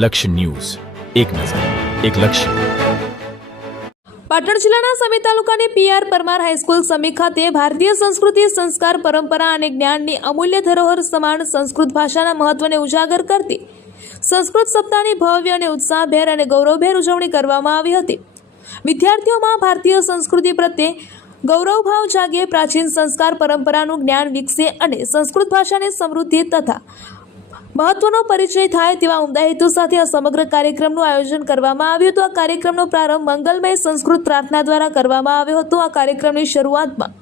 લક્ષ્ય ન્યૂઝ, એક નજર, એક લક્ષ્ય. પાટણ જિલ્લાના સમી તાલુકાની પીઆર પરમાર હાઈસ્કૂલ સમી ખાતે ભારતીય સંસ્કૃતિ, સંસ્કાર, પરંપરા અને જ્ઞાનની અમૂલ્ય ધરોહર સમાન સંસ્કૃત ભાષાના મહત્વને ઉજાગર કરતી સંસ્કૃત સપ્તાહની ભવ્ય અને ઉત્સાહભેર અને ગૌરવભેર ઉજવણી કરવામાં આવી હતી. વિદ્યાર્થીઓમાં ભારતીય સંસ્કૃતિ પ્રત્યે ગૌરવભાવ જાગે, પ્રાચીન સંસ્કાર પરંપરાનું જ્ઞાન વિકસે અને સંસ્કૃત ભાષાની સમૃદ્ધિ તથા મહત્વનો પરિચય થાય તેવા ઉમદા હેતુ સાથે આ સમગ્ર કાર્યક્રમનું આયોજન કરવામાં આવ્યું હતું. આ કાર્યક્રમનો પ્રારંભ મંગલમય સંસ્કૃત પ્રાર્થના દ્વારા કરવામાં આવ્યો હતો. આ કાર્યક્રમની શરૂઆતમાં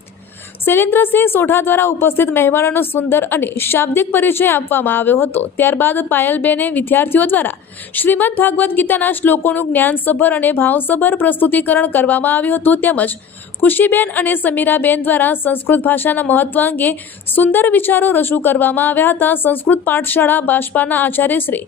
શૈલેન્દ્રસિંહ સોઢા દ્વારા ઉપસ્થિત મહેમાનોનો સુંદર અને શાબ્દિક પરિચય આપવામાં આવ્યો હતો. ત્યારબાદ પાયલબેને વિદ્યાર્થીઓ દ્વારા શ્રીમદ ભાગવત ગીતાના શ્લોકોનું જ્ઞાનસભર અને ભાવસભર પ્રસ્તુતિકરણ કરવામાં આવ્યું હતું. તેમજ ખુશીબેન અને સમીરાબેન દ્વારા સંસ્કૃત ભાષાના મહત્વ અંગે સુંદર વિચારો રજૂ કરવામાં આવ્યા હતા. સંસ્કૃત પાઠશાળા બાષ્પાના આચાર્ય શ્રી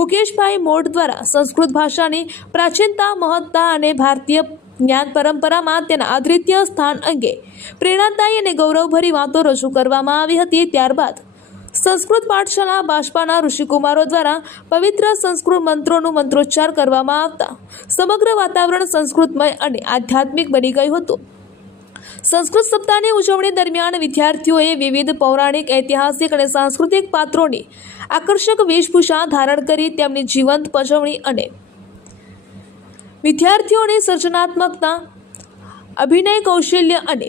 મુકેશભાઈ મોઢ દ્વારા સંસ્કૃત ભાષાની પ્રાચીનતા, મહત્તા અને ભારતીય જ્ઞાન પરંપરામાં તેના અદ્વિતીય સ્થાન અંગે પ્રેરણાદાયી અને ગૌરવભરી વાતો રજૂ કરવામાં આવી હતી. ત્યારબાદ સંસ્કૃત પાઠશાળા બાષ્પાના ઋષિકુમારો દ્વારા પવિત્ર સંસ્કૃત મંત્રોનું મંત્રોચ્ચાર કરવામાં આવતા સમગ્ર વાતાવરણ સંસ્કૃતમય અને આધ્યાત્મિક બની ગયું હતું. સંસ્કૃત સપ્તાહની ઉજવણી દરમિયાન વિદ્યાર્થીઓએ વિવિધ પૌરાણિક, ઐતિહાસિક અને સાંસ્કૃતિક પાત્રોની આકર્ષક વેશભૂષા ધારણ કરી તેમની જીવંત પજવણી અને વિદ્યાર્થીઓની સર્જનાત્મકતા, અભિનય કૌશલ્ય અને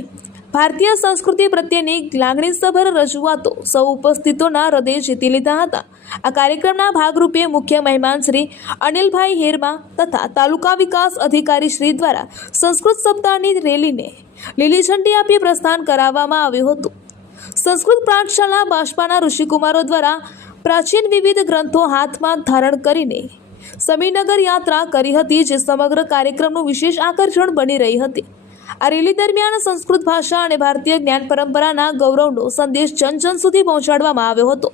ભારતીય સંસ્કૃતિ પ્રત્યેની લાગણીસભર રજૂઆતો સૌ ઉપસ્થિતોના હૃદય જીતી લીધા હતા. આ કાર્યક્રમના ભાગરૂપે મુખ્ય મહેમાન શ્રી અનિલભાઈ હેરમા તથા તાલુકા વિકાસ અધિકારી શ્રી દ્વારા સંસ્કૃત સપ્તાહની રેલીને લીલી ઝંડી આપી પ્રસ્થાન કરાવવામાં આવ્યું હતું. સંસ્કૃત પાઠશાળા બાષ્પાના ઋષિકુમારો દ્વારા પ્રાચીન વિવિધ ગ્રંથો હાથમાં ધારણ કરીને સમીનગર યાત્રા કરી હતી, જે સમગ્ર કાર્યક્રમનું વિશેષ આકર્ષણ બની રહી હતી. આ રેલી દરમિયાન સંસ્કૃત ભાષા અને ભારતીય જ્ઞાન પરંપરાના ગૌરવનો સંદેશ જન જન સુધી પહોંચાડવામાં આવ્યો હતો.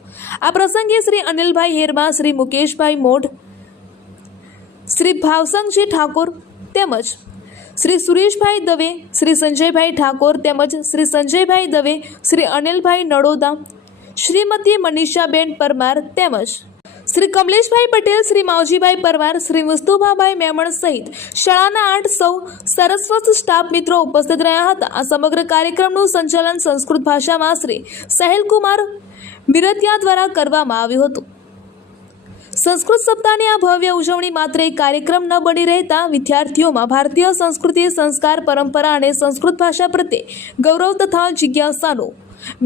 આ પ્રસંગે શ્રી અનિલભાઈ હેરમા, શ્રી મુકેશભાઈ મોઢ, શ્રી ભાવસંગજી ઠાકોર તેમજ શ્રી સુરેશભાઈ દવે, શ્રી સંજયભાઈ ઠાકોર તેમજ શ્રી સંજયભાઈ દવે, શ્રી અનિલભાઈ નડોદા, શ્રીમતી મનીષાબેન પરમાર તેમજ શ્રી કમલેશભાઈ પટેલ, શ્રી માવજીભાઈ પરમાર, શ્રી મુસ્તુફાભાઈ મેમણ સહિત શાળાના 8 સૌ સરસ્વત સ્ટાફ મિત્રો ઉપસ્થિત રહ્યા હતા. આ સમગ્ર કાર્યક્રમનું સંચાલન સંસ્કૃત ભાષામાં શ્રી સહેલકુમાર બિરતિયા દ્વારા કરવામાં આવ્યું હતું. સંસ્કૃત સપ્તાહની આ ભવ્ય ઉજવણી માત્ર એક કાર્યક્રમ ન બની રહેતા વિદ્યાર્થીઓમાં ભારતીય સંસ્કૃતિ, સંસ્કાર, પરંપરા અને સંસ્કૃત ભાષા પ્રત્યે ગૌરવ તથા જિજ્ઞાસાનું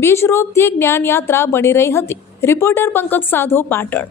બીજરૂપથી જ્ઞાન યાત્રા બની રહી હતી. રિપોર્ટર પંકજ સાધુ, પાટણ.